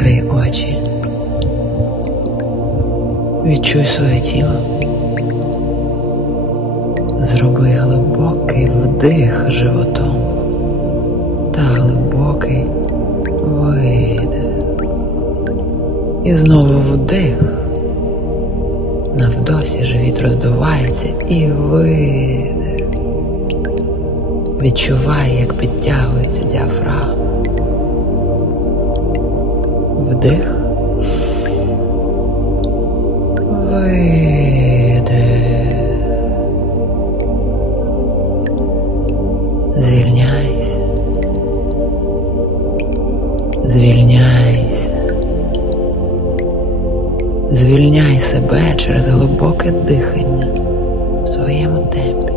Закрий очі. Відчуй своє тіло. Зроби глибокий вдих животом та глибокий видих. І знову вдих. Навдосі живіт роздувається і видих. Відчувай, як підтягується діафрагма. Вдих. Видих. Звільняйся. Звільняйся. Звільняй себе через глибоке дихання в своєму темпі.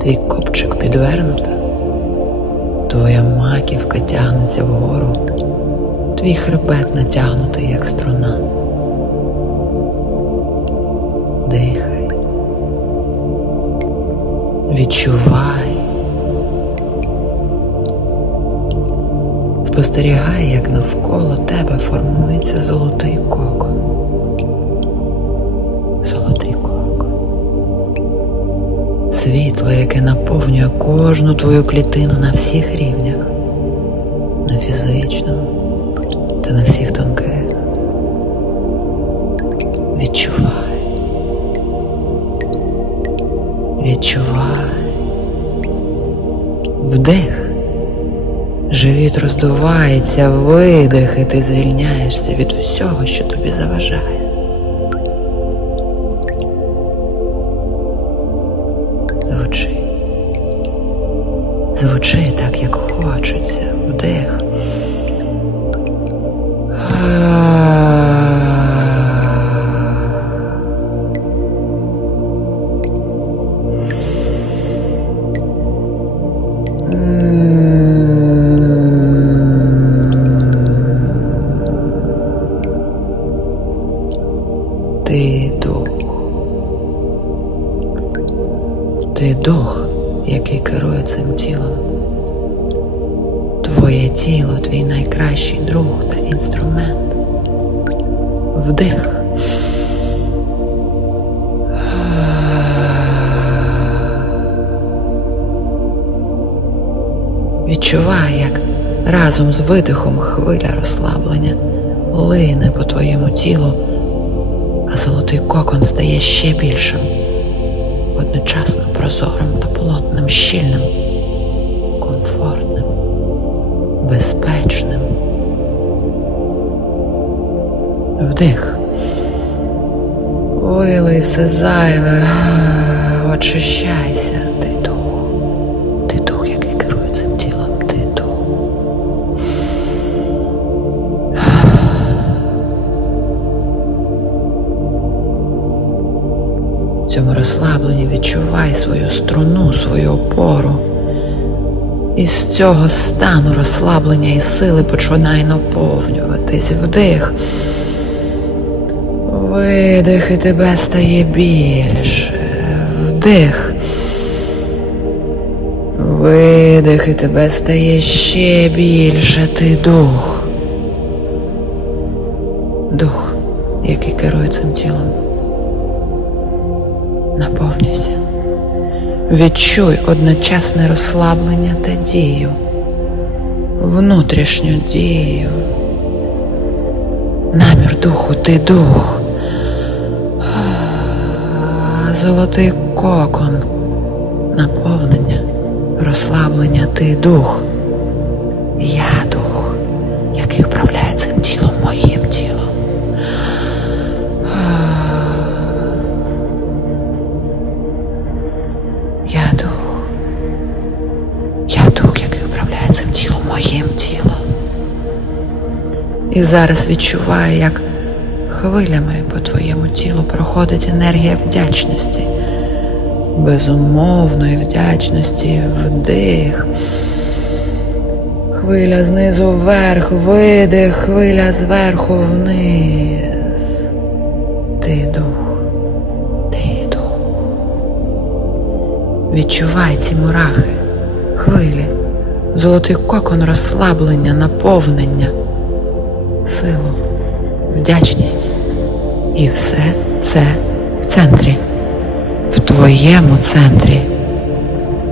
Твій копчик підвернута, твоя маківка тягнеться вгору, твій хребет натягнутий, як струна. Дихай. Відчувай. Спостерігай, як навколо тебе формується золотий кокон. Світло, яке наповнює кожну твою клітину на всіх рівнях, на фізичному та на всіх тонких. Відчувай. Відчувай. Вдих. Живіт роздувається, видих, і ти звільняєшся від всього, що тобі заважає. Звучи так, як хочеться. Вдих. Ти тіло, твій найкращий друг та інструмент. Вдих. Відчувай, як разом з видихом хвиля розслаблення лине по твоєму тілу, а золотий кокон стає ще більшим, одночасно прозорим та плотним, щільним, комфортним, безпечним. Вдих. Вилий все зайве, очищайся, ти дух. Ти дух, який керує цим тілом, ти дух. В цьому розслабленні відчувай свою струну, свою опору. І з цього стану розслаблення і сили починає наповнюватись вдих. Видих і тебе стає більше. Вдих. Видих і тебе стає ще більше. Ти дух. Дух, який керує цим тілом. Наповнюйся. Відчуй одночасне розслаблення та дію, внутрішню дію. Намір духу, ти дух. Золотий кокон, наповнення, розслаблення, ти дух. Я дух, І зараз відчуваю, як хвилями по твоєму тілу проходить енергія вдячності, безумовної вдячності, вдих. Хвиля знизу вверх, видих, хвиля зверху вниз. Ти дух, ти дух. Відчувай ці мурахи, хвилі. Золотий кокон розслаблення, наповнення, силу, вдячність. І все це в центрі, в твоєму центрі.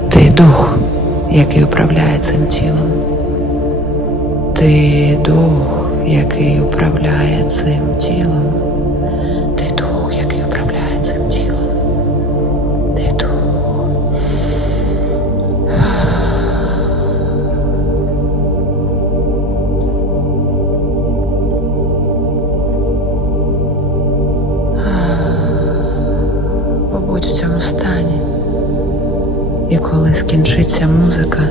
Ти дух, який управляє цим тілом. Ти дух, який управляє цим тілом. І коли скінчиться музика,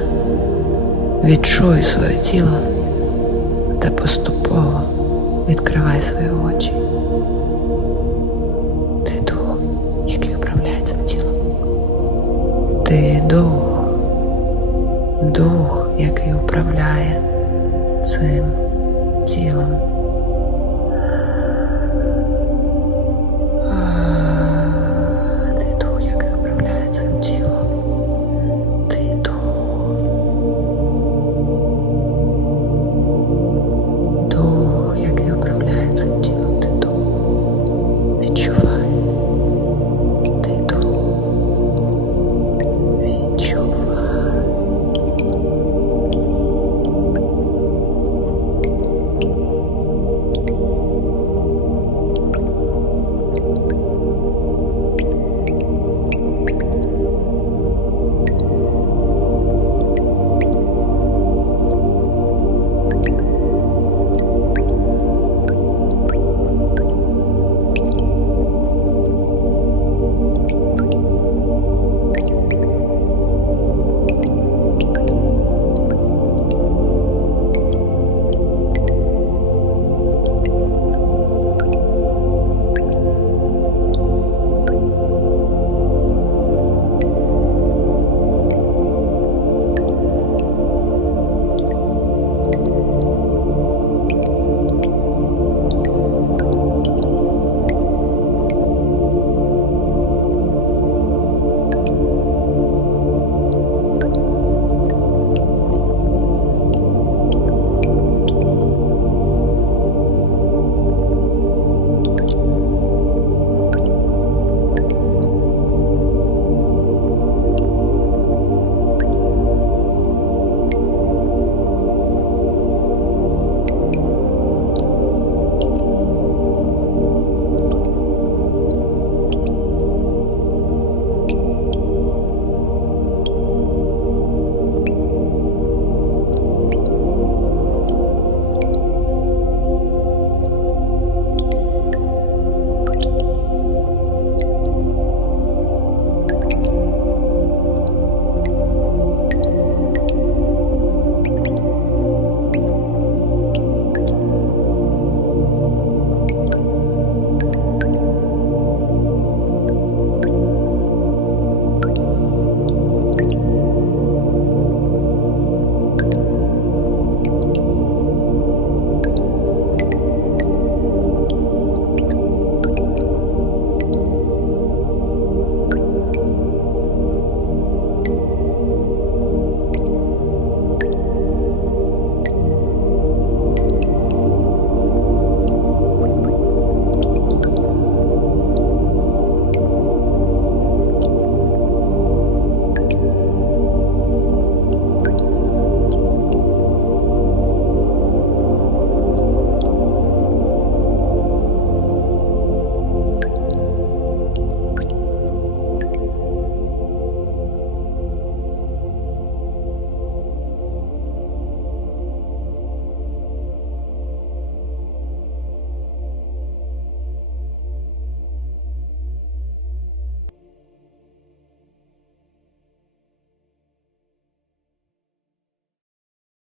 відчуй своє тіло та поступово відкривай свої очі. Ти дух, який управляє цим тілом. Ти дух, дух, який управляє цим тілом.